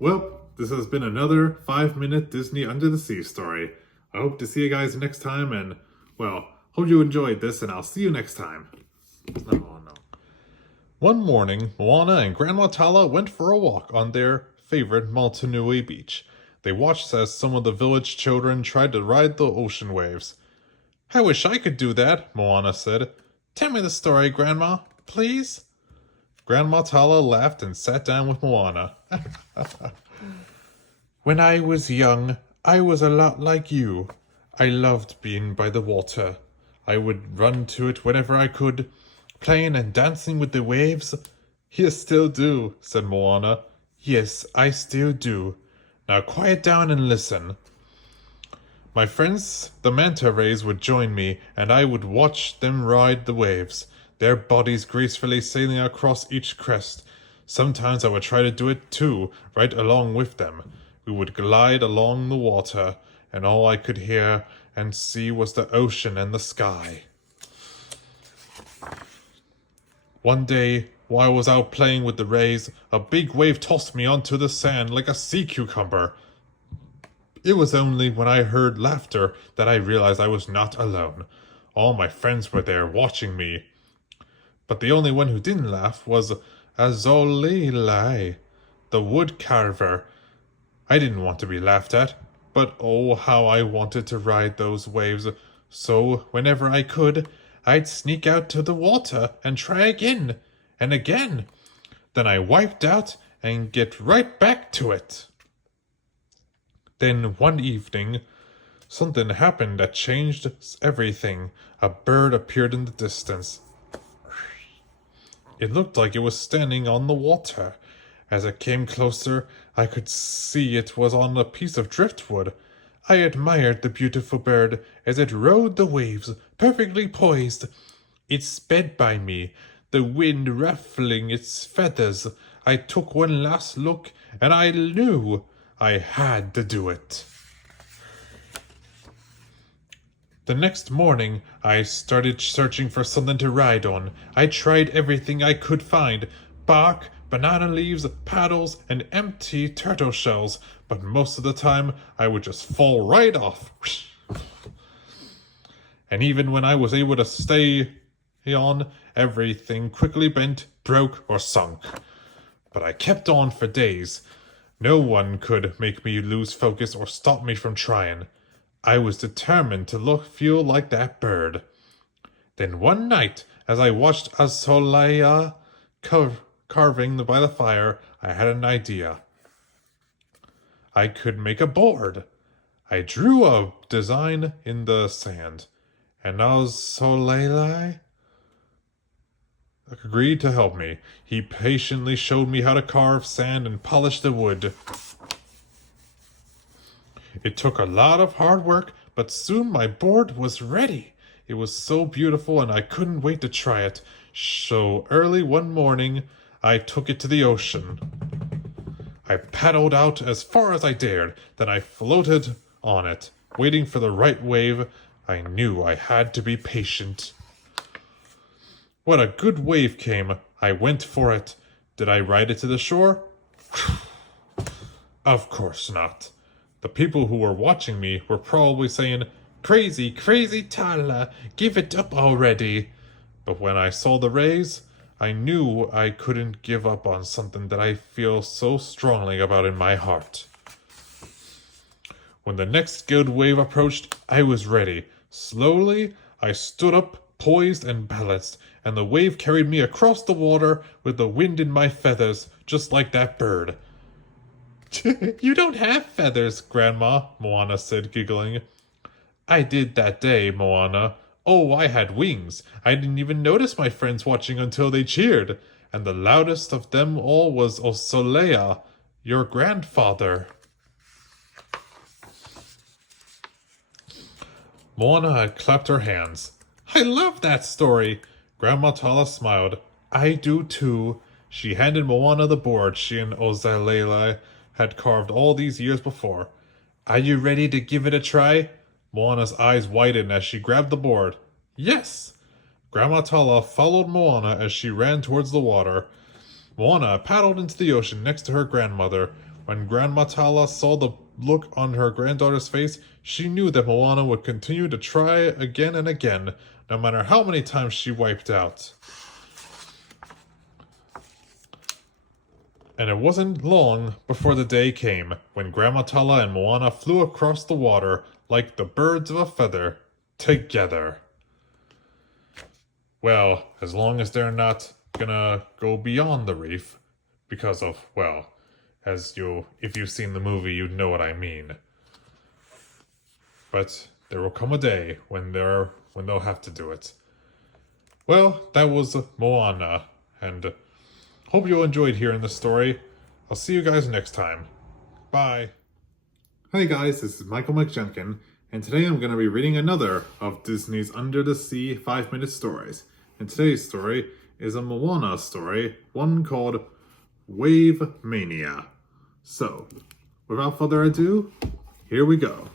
Well, this has been another 5-minute Disney Under the Sea story. I hope to see you guys next time, and, well, hope you enjoyed this, and I'll see you next time. No. One morning, Moana and Grandma Tala went for a walk on their favorite Maltanui beach. They watched as some of the village children tried to ride the ocean waves. I wish I could do that, Moana said. Tell me the story, Grandma, please. Grandma Tala laughed and sat down with Moana. When I was young, I was a lot like you. I loved being by the water. I would run to it whenever I could, playing and dancing with the waves. You still do, said Moana. Yes, I still do. Now quiet down and listen. My friends, the manta rays, would join me, and I would watch them ride the waves, their bodies gracefully sailing across each crest. Sometimes I would try to do it too, right along with them. We would glide along the water, and all I could hear and see was the ocean and the sky. One day, while I was out playing with the rays, a big wave tossed me onto the sand like a sea cucumber. It was only when I heard laughter that I realized I was not alone. All my friends were there watching me. But the only one who didn't laugh was Azolelai, the wood carver. I didn't want to be laughed at, but oh, how I wanted to ride those waves. So, whenever I could, I'd sneak out to the water and try again and again. Then I wiped out and get right back to it. Then one evening, something happened that changed everything. A bird appeared in the distance. It looked like it was standing on the water. As it came closer, I could see it was on a piece of driftwood. I admired the beautiful bird as it rode the waves, perfectly poised. It sped by me, the wind ruffling its feathers. I took one last look, and I knew I had to do it. The next morning, I started searching for something to ride on. I tried everything I could find: bark, banana leaves, paddles, and empty turtle shells, but most of the time I would just fall right off. And even when I was able to stay on, everything quickly bent, broke, or sunk. But I kept on for days. No one could make me lose focus or stop me from trying. I was determined to feel like that bird. Then one night, as I watched Azolea carving by the fire, I had an idea. I could make a board. I drew a design in the sand, and Azolea agreed to help me. He patiently showed me how to carve sand and polish the wood. It took a lot of hard work, but soon my board was ready. It was so beautiful and I couldn't wait to try it. So early one morning, I took it to the ocean. I paddled out as far as I dared, then I floated on it, waiting for the right wave. I knew I had to be patient. When a good wave came, I went for it. Did I ride it to the shore? Of course not. The people who were watching me were probably saying, "Crazy, crazy Tala, give it up already." But when I saw the rays, I knew I couldn't give up on something that I feel so strongly about in my heart. When the next good wave approached, I was ready. Slowly, I stood up, poised and balanced, and the wave carried me across the water with the wind in my feathers, just like that bird. You don't have feathers, Grandma, Moana said, giggling. I did that day, Moana. Oh, I had wings. I didn't even notice my friends watching until they cheered. And the loudest of them all was Osolea, your grandfather. Moana had clapped her hands. I love that story. Grandma Tala smiled. I do too. She handed Moana the board she and Osolea had carved all these years before. Are you ready to give it a try? Moana's eyes widened as she grabbed the board. Yes! Grandma Tala followed Moana as she ran towards the water. Moana paddled into the ocean next to her grandmother. When Grandma Tala saw the look on her granddaughter's face, she knew that Moana would continue to try again and again, no matter how many times she wiped out. And it wasn't long before the day came when Grandma Tala and Moana flew across the water like the birds of a feather, together. Well, as long as they're not gonna go beyond the reef, because of, well, if you've seen the movie, you'd know what I mean. But there will come a day when they'll have to do it. Well, that was Moana, and hope you enjoyed hearing the story. I'll see you guys next time. Bye. Hey guys, this is Michael McJunkin, and today I'm going to be reading another of Disney's Under the Sea 5-minute stories. And today's story is a Moana story, one called Wave Mania. So, without further ado, here we go.